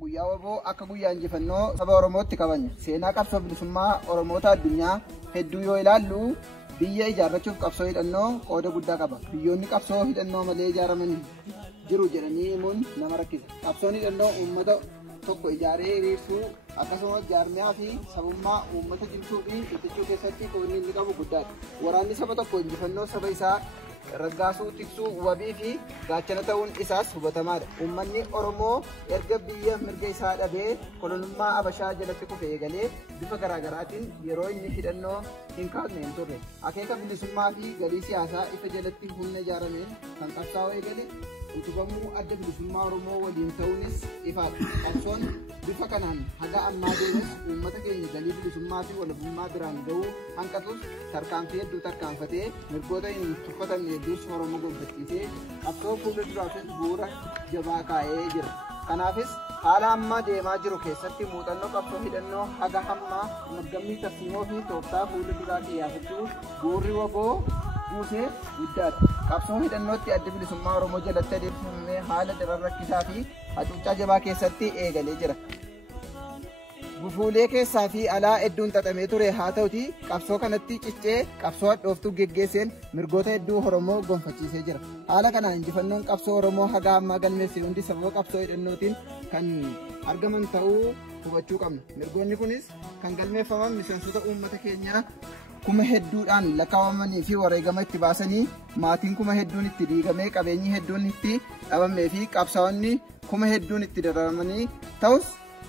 guyyaa waboo akka guyyaa injifannoo saba Oromootti kabajna. Seenaa qabsoo bilisummaa Oromoota addunyaa hedduu yoo ilaallu biyya ijaarrachuuf qabsoo hidhannoo qooda guddaa qaba. Biyyoonni qabsoo hidhannoo malee ijaaraman jiru jedhanii himuun nama rakkisa. Qabsoon hidhannoo uummata tokko ijaaree hiriirsuu akkasumas jaarmiyaa fi sabummaa uummata cimsuu fi ittishuu keessatti qooda inni qabu guddaadha. Waraanni saba tokko injifannoo saba isaa raggaasuu, tiksuu, wabii fi gaachana ta'uun isaas hubatamaadha. Uummanni Oromoo erga biyya mirga isaa dhabee kolonummaa Habashaa jalatti kufee eegalee bifa garaagaraatiin yeroo inni hidhannoo hin kaasne hin turre. Akeeka bilisummaa fi galii siyaasaa ifa jalatti humna ijaarameen kan qabsaa'oo eegale utubamuu adda bilisummaa Oromoo waliin ta'uunis ifaadha. Qabsoon bifa kanaan haga ammaa deemus uummata keenya galii bilisummaa fi walabummaa biraan ga'uu hanqatus tarkaanfii hedduu tarkaanfatee mirgoota hin tuffatamne hedduus Oromoo gonfachiisee qabsoo fuula duraafis bu'uura jabaa kaa'ee jira. Kanaafis haala amma deemaa jiru keessatti muuxannoo qabsoo hidhannoo haga ammaa margamii tarsiimoo fi tooftaa fuula duraa xiyyaafachuu bu'uurri waboo buusee guddaadha. Qabsoo hidhannootti adda bilisummaa Oromoo jalatti adeemsifamee haala daran rakkisaa fi hacuuccaa jabaa keessatti eegalee jira. Gufuulee keessaa fi alaa hedduun xaxamee ture haa ta'uti qabsoo kanatti ciccee qabsoo hadhooftuu geggeesseen mirgoota hedduu Oromoo gonfachiisee jira. Haala kanaan injifannoon qabsoo Oromoo haga ammaa galmeesse hundi sababa qabsoo hidhannootiin kan argaman ta'uu hubachuu qabna. Mirgoonni kunis kan galmeeffaman miseensota uummata keenyaa kuma hedduudhaan lakkaawamanii fi wareegama itti baasanii maatiin kuma hedduun itti diigamee qabeenyi hedduun itti dhabamee fi qabsaa'onni kuma hedduun itti dararamanii ta'us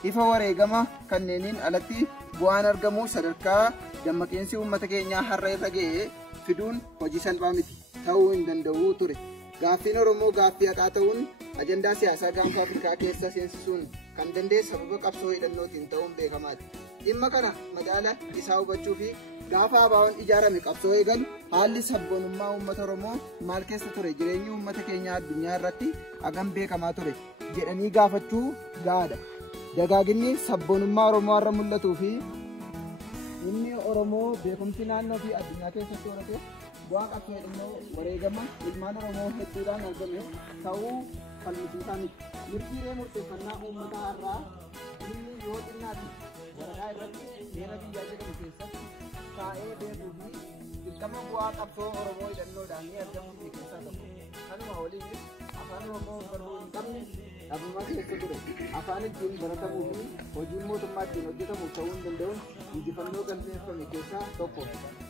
ifa wareegama kanneeniin alatti bu'aan argamu sadarkaa dammaqinsi uummata keenyaa har'a irra ga'ee fiduun hojii salphaa miti ta'uu hin danda'u ture. Gaaffiin Oromoo gaaffii haqaa ta'uun ajandaa siyaasaa gaanfa Afrikaa keessa seensisuun kan danda'e sababa qabsoo hidhannootiin ta'uun beekamaadha. Dhimma kana madaala isaa hubachuu fi gaafa ABO'n ijaarame qabsoo eegalu haalli sabboonummaa uummata Oromoo maal keessa ture, jireenyi uummata keenyaa addunyaa irratti hagam beekamaa ture jedhanii gaafachuu gahaadha. Dagaaginni sabboonummaa Oromoo irra mul'atuu fi inni Oromoo beekumsi naannoo fi addunyaa keessatti horate bu'aa qabsoo hidhannoo wareegama ilmaan Oromoo hedduudhaan argame ta'uu falmisiisaa miti. Mirgiilee murteeffannaa uummataa irraa inni yoo xinnaati waradaa irratti seera biyyaa jedhamu keessatti taa'ee beekuu fi dirqama bu'aa qabsoo Oromoo hidhannoodhaan ni argamu keessaa tokko. Kanuma waliinis afaan Oromoo baruu hin qabne dhabama keessa ture. Afaan ittiin baratamuu fi hojiin mootummaa ittiin hojjetamu ta'uu hin danda'uun injifannoo galmeeffame keessaa tokko.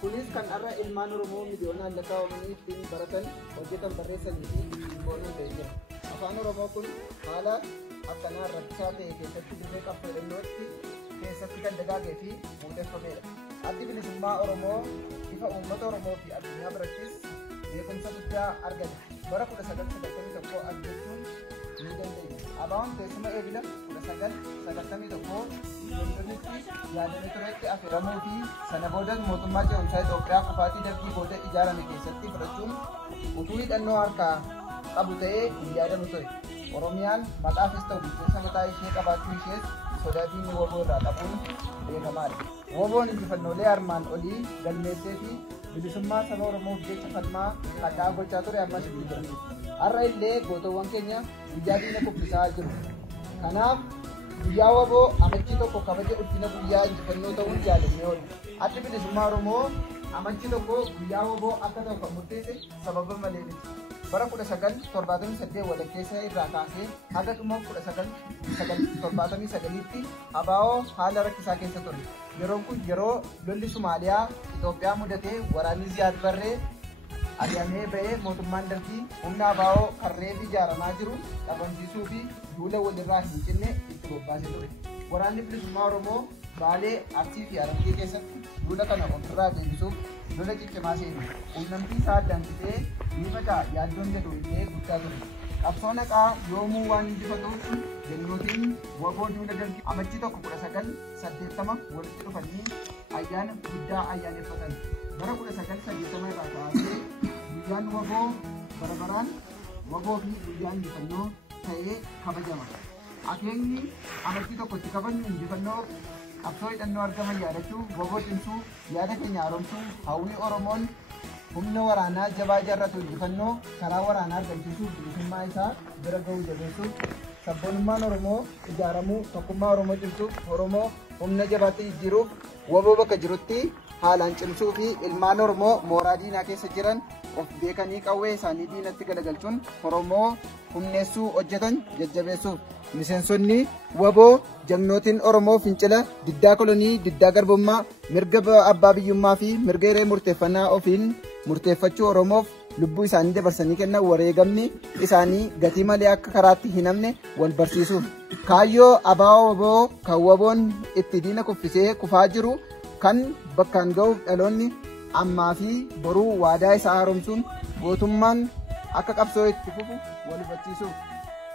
Kunis kan har'a ilmaan Oromoo miliyoonaan lakkaa'amanii ittiin baratan, hojjetan, barreessanii fi ittiin boonuu ta'ee jira. Afaan Oromoo kun haala akkanaa rakkisaa ta'e keessatti dirree qabsoo hidhannootti keessatti kan dagaagee fi muuxeffamedha. Addi bilisummaa Oromoo ifa uummata Oromoo fi addunyaa birattis beekumsa guddaa argate. Bara 1991 argachuun ni dandeenya. ABO'n teessuma eebila 1991 Londonitti yaadamee turetti affeeramuu fi sana boodas mootummaa ce'umsaa Itoophiyaa kufaatii darbii booda ijaarame keessatti fudhachuun utuu hidhannoo harkaa qabu ta'ee hin yaadamu ture. Oromiyaan maqaafis ta'u bulchiinsa mataa ishee qabaachuu ishees sodaatiin woboo irraa qabuun beekamaadha. Woboon injifannoolee armaan olii galmeessee fi bilisummaa saba Oromoof jecha falmaa hadhaa gochaa ture ammas jira. Har'a illee gootawwan keenya guyyaa diina kuffisaa jiru. Kanaaf guyyaa woboo amajjii tokko kabaja ulfina guyyaa injifannoo ta'uun jaalamee oolu. Addi bilisummaa Oromoo amajjii tokko guyyaa woboo akka ta'u kan murteesse sababa malee miti. Bara 1978 walakkeessa irraa kaasee haga dhuma 1979tti ABO haala rakkisaa keessa ture. Yeroon kun yeroo lolli Somaaliyaa Itoophiyaa mudatee waraanni Ziyaad Barree ari'amee ba'ee mootummaan darbii humna ABO karreef ijaaramaa jiru dhabamsiisuu fi duula walirraa hin cinne itti bobbaasee ture. Waraanni bilisummaa Oromoo Baalee, Arsii fi Harargee keessatti duula kana ofirraa deebisuuf lola ciccimaa seenu. Quunnamtii isaa addaan fixee ni faca'a yaaddoon jedhu illee guddaa ture. Qabsoon haqaa yoomuu waan injifatuuf jennootiin waboo duula darbii amajjii tokko 1980 walitti dhufanii ayyaana guddaa ayyaaneffatan. Bara 1980 irraa kaasee guyyaan waboo barabaraan waboo fi guyyaan injifannoo ta'ee kabajama. Akeekni amajjii tokkotti kabajnu injifannoo qabsoo hidhannoo argaman yaadachuu, waboo cimsuu, yaada keenya haaromsuu, hawwii Oromoon humna waraanaa jabaa ijaarratu injifannoo karaa waraanaa argamsiisuuf bilisummaa isaa bira ga'uu jabeessuuf sabboonummaan Oromoo ijaaramuu tokkummaa Oromoo cimsuuf Oromoo humna jabaatti jijjiiruuf waboo bakka jirutti haalaan cimsuu fi ilmaan Oromoo mooraa diinaa keessa jiran of beekanii qawwee isaanii diinatti galagalchuun Oromoo humneessuu hojjetan jajjabeessuuf miseensonni waboo jagnootiin Oromoo fincila diddaa kolonii diddaa garbummaa mirga abbaa biyyummaa fi mirga hiree murteeffannaa ofiin murteeffachuu Oromoof lubbuu isaanii dabarsanii kennan wareegamni isaanii gatii malee akka karaatti hin hafne wal barsiisuuf kaayyoo abaaboo waboo kan waboon itti diina kuffisee kufaa jiru kan bakkaan ga'uuf dhaloonni ammaa fi boruu waadaa isaa haaromsuun gootummaan akka qabsoo itti fufu wal hubachiisuuf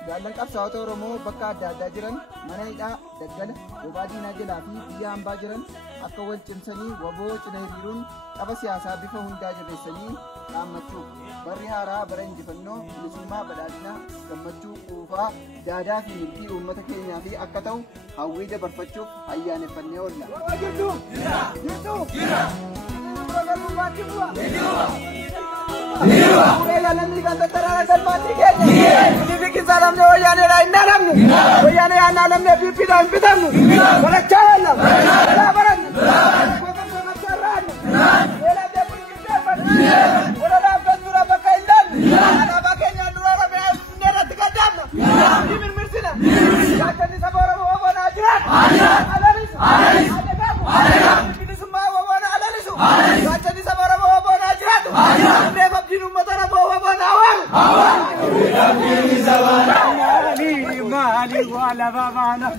jaallan qabsaa'ota Oromoo bakka adda addaa jiran mana hidhaa daggala bobaa diinaa jalaa fi biyya hambaa jiran akka wal cimsanii waboo cina hiriiruun tapha siyaasaa bifa hundaa jabeessanii dhaammachuu barri haaraa bara injifannoo bilisummaa badhaadhinaa gammachuu quufaa daadaa fi milkii uummata keenyaa fi akka ta'u hawwii dabarfachuuf ayyaaneffannee oolla. Wayyaanee kan tattaraara galmaatti keenya inni kisaa namni wayyaanedha hin dhaabnu wayyaanee yaannaa namni biippidha hin bitamnu barachaa oolla balaa baranna eeladee bulchiteeffanna walolaaf kan dura bakka hin dhaabne alaabaa keenyaan dura Oromiyaa isinee irratti gaddaamna ni mirmirsina gaachanni saba Oromoo waboonaa jiran alalisu adekaamu bilisummaa waboona alalisu gaachanni saba Oromoo waboonaa jiratu مالي ولا بابانا